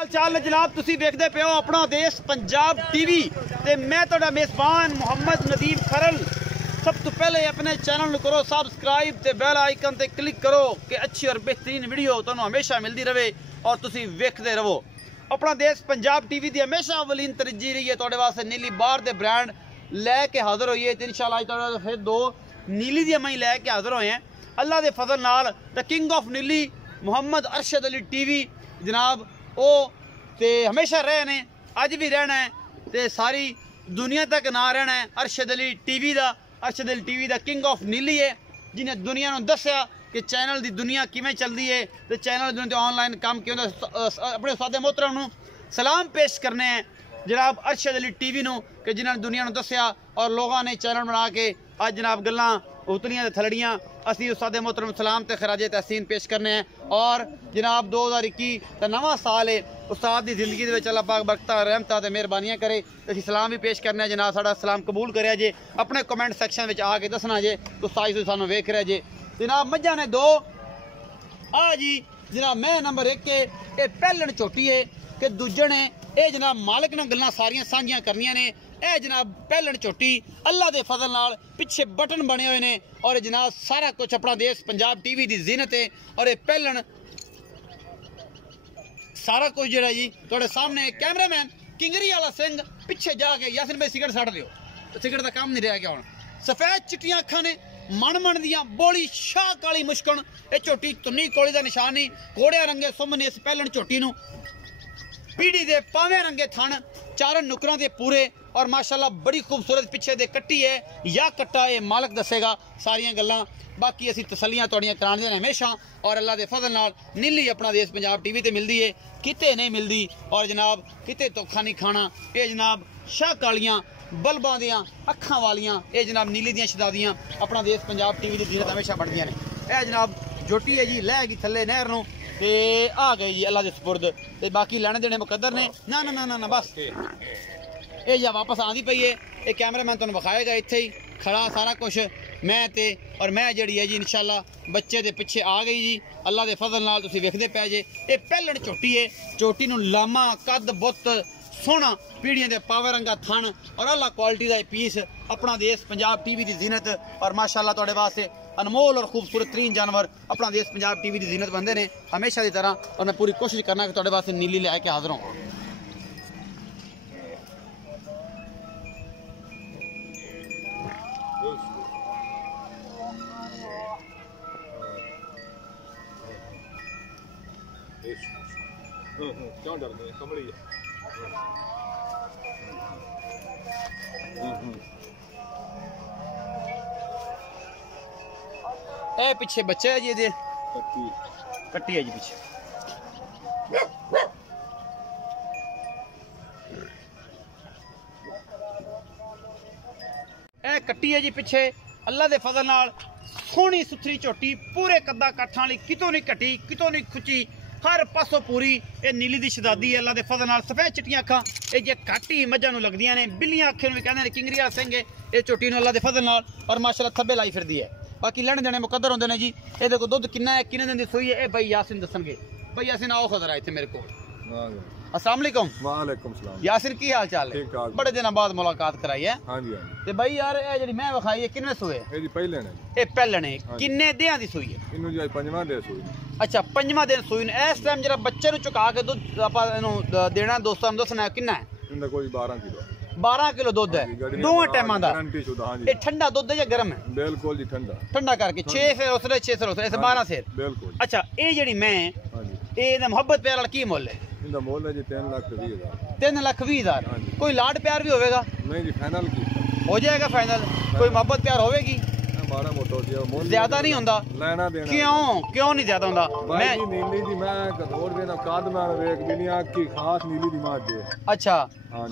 हाल चाल है जनाब, तुसी देखते पे हो अपना देश पंजाब टीवी ते मैं तुहाडा मेज़बान मोहम्मद नदीम खरल। सब तो पहले अपने चैनल करो सब्सक्राइब ते बेल आइकन ते क्लिक करो कि अच्छी और बेहतरीन वीडियो तुहानू हमेशा मिलती रहे और तुसी वेखते रहो। अपना देश पंजाब टीवी की हमेशा अवलीन तरजीह रही है तुहाडे वास्ते नीली बार दे ब्रांड लैके हाजिर होई है। इंशाअल्लाह तुहाडे फिर दो नीली दी मई लैके हाजिर होए हैं अल्लाह के फजल नाल। द किंग ऑफ नीली मोहम्मद अरशद अली टीवी जनाब वो ते हमेशा रहे ने, अज भी रहना है ते सारी दुनिया तक ना रहना है। अरशद अली टीवी का अरशद अली टीवी का किंग ऑफ नीली है जिन्हें दुनिया को दसिया कि चैनल की दुनिया किमें चलती है तो चैनल दुनिया ऑनलाइन काम क्यों अपने सादे मोहतरम नू सलाम पेश करने हैं जनाब अरशद अली टीवी नू कि जिन्होंने दुनिया को दसिया और लोगों ने चैनल बना के अज जनाब गल्लां उतलियां ते थलड़ियां असी उस्तादे मोहतरम सलाम ते खराजे तहसीन पेश करने हैं। और जनाब 2021 का नवा साल है, उस्ताद की जिंदगी दे विच अल्लाह पाक बरकतां रहमतां ते मेहरबानियां करे। असी सलाम भी पेश करने जनाब साडा सलाम कबूल करें जे, अपने कमेंट सैक्शन में आके दसना जे उस्ताद सानू वेख रहे जे। जनाब मज्जां ने दो आ जी जनाब मैं नंबर 1 के ये पहलन झोटी है कि दूजे ने ये जनाब मालिक ने गल्लां सारियां सांझियां करनियां ने। ए जनाब पहलन झोटी अल्लाह के फजल नाल पिछे बटन बने हुए ने और जनाब सारा कुछ अपना देश पंजाब टीवी की जीनत है। और ये पहलन सारा कुछ जो जी थोड़े सामने कैमरामैन किंगरी वाला सिंह पिछे जाके यासिन भाई सिगरेट सट दियो, सिगरेट का काम नहीं रहा गया हुण। सफेद चिट्टियां अखां ने मन दियां बोली शाह काली मुश्कन ये झोटी तुन्नी कोली का निशान नहीं घोड़िया रंगे सुमने इस पहलन झोटी नू पीढ़ी दे पावे रंगे थन चार नुकरां दे पूरे और माशाल्लाह बड़ी खूबसूरत पिछे दे कट्टी है या कट्टा है मालक दसेगा सारियां गल्लां। बाकी असी तसलियां तुहाड़ियां कराने देने हमेशा और अल्लाह के फजल नाल नीली अपना देश पंजाब टीवी ते मिलती है, किते नहीं मिलती। और जनाब किते धोखा नहीं खाना। ये जनाब शाह कालियां बल्बां दियां अखां वालियां ये जनाब नीली दियां शहजादियां अपना देश पंजाब टीवी की जीनत हमेशा बढ़दियां ने। यह जनाब जोटी है जी लै गई थले नहर नूं ते आ गई जी अल्लाह के सुपुर्द ते बाकी लैने देने मुकद्दर ने। ना ना ना ना, ना बस ये जा वापस आंदी पई है। ये कैमरामैन तुहानू विखाएगा इत्थे ही खड़ा सारा कुछ मैं ते और मैं जड़ी है जी इंशाअल्लाह बच्चे दे पिछे आ गई जी अल्लाह के फजल नाल तुसीं वेखदे पै जे। ये पहलन झोटी है, झोटी नूं लामा कद बुत सोहना पीढ़ियां दे पावर रंगा थन और अल्लाह क्वालिटी का पीस अपना देश पंजाब टीवी की जीनत। और माशाअल्लाह तुहाडे वास्ते अनमोल और खूबसूरत तरीन जानवर अपना देश पंजाब टीवी की जीनत बनते हैं हमेशा की तरह। और मैं पूरी कोशिश करना कि तुहाडे वास्ते नीली लैके हाजिर हूँ। क्यों डरते हैं कमड़ी ए पीछे बच्चे है जी दे कट्टी है जी पीछे। ए कट्टी है जी पीछे अल्लाह के फजल नाल सोहनी सुथरी झोटी पूरे कद्दा काठां वाली कितों नहीं कटी कितों नहीं खुची हर पासों पूरी ये नीली दी शहजादी है अल्लाह के फजल नाल। सफेद चिट्टियां अखां ये जे घट ही मझां नूं लगदियां ने बिल्लियां अखे नूं भी कहंदे ने किंगरी वाला सिंह है ये झोटी नूं अल्लाह के फजल नाल और माशाअल्लाह थब्बे लाई फिरदी है। बाकी लैने देने मुकद्दर होंदे ने जी। ये देखो दुध किन्ना है किन्ने दिन दी सूई है ये भाई यासिन दसणगे। भाई यासिन आओ खजरा इत्थे मेरे को। अस्सलाम वालेकुम। वालेकुम सलाम। यासिर की हाल चाल है? बड़े दिन बाद मुलाकात कराई है। हां जी हां। ते भाई यार ए जेडी मैं विखाई है किन्ने सूए? ए जी पहले ने। ए पहले ने किन्ने देहां दी सूई है? इनु जी पंजवां दे सूई। अच्छा पंजवां दिन सूई ने। इस टाइम जरा बच्चे नु चुका के दूध आपा इनु देना दोस्तां नु दसना किन्ना है? इंदा कोई 12 किलो। 12 किलो दूध है दोवां टाइमां दा। गारंटी शुदा। हां जी। ये ठंडा दूध है या गर्म है? बिल्कुल जी ठंडा। ठंडा करके 6 से उसले 6 से उसले 12 से। बिल्कुल। अच्छा ए जेडी मैं हां जी ए दा मोहब्बत प्यार वाला की मुल है? इंदा मोल है जी 3,20,000। 3,20,000। कोई लाड प्यार भी होवेगा? नहीं जी फाइनल की हो जाएगा फाइनल। कोई मोहब्बत प्यार होवेगी? माड़ा मोटा हो मोल ज्यादा नहीं होंदा लेना देना। क्यों नहीं ज्यादा होंदा? मैं नीली दी मैं कदोड़ देना काद में वेख बिलियां की खास नीली दी मां दे। अच्छा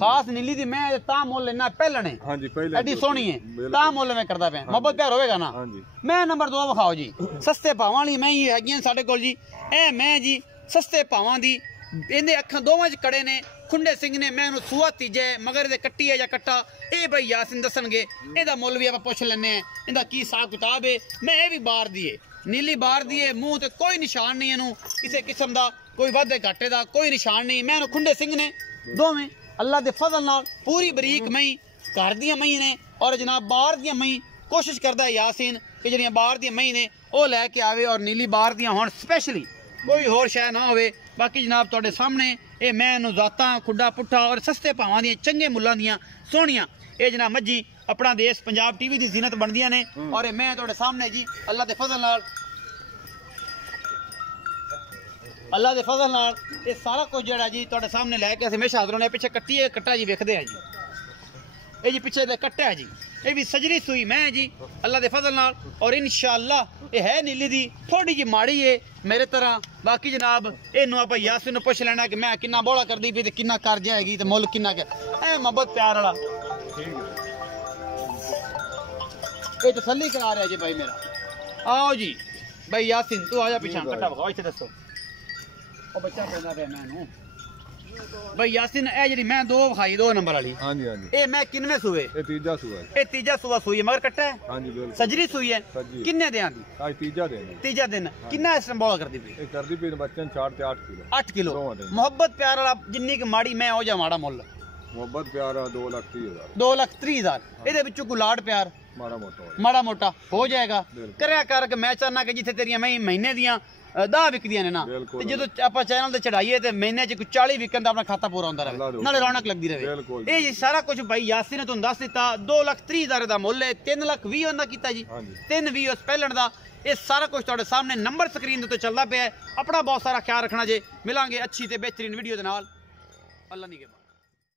खास नीली दी मैं ता मोल लेना पहलने। हां जी पहले एडी सोहनी है ता मोल मैं करदा पे। मोहब्बत प्यार होवेगा ना? हां जी। मैं नंबर 2 विखाओ जी सस्ते भावां वाली मैं ही हैगियां साडे कोल जी। ए मैं जी सस्ते भावां दी इहदे अखां दोवां च कड़े ने खुंडे सिंह ने मैं सूआ तीजे मगर दे कट्टी है या कट्टा ये भाई यासिन दसणगे। एदा मुल भी आप पुछ लैने इंदा की हिसाब किताब है। मैं ये भी बाहर दी है नीली बाहर दी है मुंह ते कोई निशान नहीं इनू किसी किस्म का कोई वादे घाटे का कोई निशान नहीं। मैं खुंडे सिंह ने दोवें अल्लाह के फजल नाल पूरी बरीक मई घर दी मई ने और जनाब बाहर दी मई कोशिश करता है यासीन कि जड़ियाँ बाहर दी मई ने वो लैके आवे और नीली बाहर दियाँ होण स्पैशली कोई होर शै ना होवे। बाकी जनाब तुहाडे सामने ये मैं नुजाता खुड्डा पुट्ठा और सस्ते भावां दियां चंगे मुल्लां दियां सोहणियां ये जनाब मज्जी अपना देश पंजाब टीवी की जीनत बनदियां ने और ये मैं तुहाडे सामने जी अल्लाह के फजल नाल ये सारा कुछ जड़ा जी तुहाडे सामने लैके असीं हमेशा हाज़र होने। पिछे कट्टी है कट्टा जी वेखदे हैं जी ये जी पिछे कट्टा है जी ये भी सजरी सूई मैं जी अल्लाह के फजल नाल और इंशाअल्लाह ये है नीली दी थोड़ी जी माड़ी है मेरे तरह। बाकी जनाब इनू आप यासिन नूं पुछ लेना कि मैं किन्ना बोला करदी पई ते किन्ना कर जाएगी ते मुल किन्ना के ए मोहब्बत प्यार वाला ये तसल्ली करा रहा जी भाई मेरा। आओ जी भाई यासिन तू आ जा पीछे कट्टा बखाओ इत्थे दसो ओ बच्चा पैदा पे मैनू भाई यासिन ए जड़ी मैं दो खाई 2 नंबर वाली हाँ जी हाँ जी ए मैं किनवे सूए ये तीजा सुआ ए तीजा सूआ सूई है मगर कट्टा है हाँ जी बिल्कुल सजरी सूई है किन्ने दियां दी आज तीजा दिन तीजा दिन किन्ना इस टाइम बोला करदी पई ये करदी पई बच्चन 4 ते 8 किलो 8 किलो मोहब्बत प्यार वाला जिन्नी की माड़ी मैं हो जा माड़ा मुੱਲ मोहब्बत प्यार 2,30,000 2,30,000 ਇਹਦੇ ਵਿੱਚੋਂ ਕੋਈ ਲਾੜ ਪਿਆਰ ਮਾੜਾ ਮੋਟਾ ਹੋ ਜਾਏਗਾ ਕਰਿਆ ਕਰ ਕਿ ਮੈਂ ਚਾਹਨਾ ਕਿ ਜਿੱਥੇ ਤੇਰੀਆਂ ਮੈਂ ਮਹੀਨੇ ਦੀਆਂ 10 ਵਿਕਦੀਆਂ ਨੇ ਨਾ ਤੇ ਜਦੋਂ ਆਪਾਂ ਚੈਨਲ ਤੇ ਚੜਾਈਏ ਤੇ ਮਹੀਨੇ 'ਚ ਕੋਈ 40 ਵਿਕਣ ਦਾ ਆਪਣਾ ਖਾਤਾ ਪੂਰਾ ਹੁੰਦਾ ਰਹੇ ਨਾਲੇ ਰੌਣਕ ਲੱਗਦੀ ਰਹੇ। ਇਹ ਜੀ ਸਾਰਾ ਕੁਝ ਭਾਈ ਯਾਸਿਨ ਨੇ ਤੁਹਾਨੂੰ ਦੱਸ ਦਿੱਤਾ 2,30,000 ਦਾ ਮੁੱਲ ਹੈ 3,20,000 ਉਹਦਾ ਕੀਤਾ ਜੀ 3,20,000 ਉਸ ਪਹਿਲਣ ਦਾ। ਇਹ ਸਾਰਾ ਕੁਝ ਤੁਹਾਡੇ ਸਾਹਮਣੇ ਨੰਬਰ ਸਕਰੀਨ ਦੇ ਉੱਤੇ ਚੱਲਦਾ ਪਿਆ ਹੈ। ਆਪਣਾ ਬਹੁਤ ਸਾਰਾ ਖਿਆਲ ਰੱਖਣਾ ਜੇ ਮਿਲਾਂਗੇ ਅੱਛੀ ਤੇ ਬਿਹਤਰੀਨ ਵੀਡੀਓ ਦੇ ਨਾਲ। ਅੱਲਾ ਨਿਗਹਿਬਾਨ।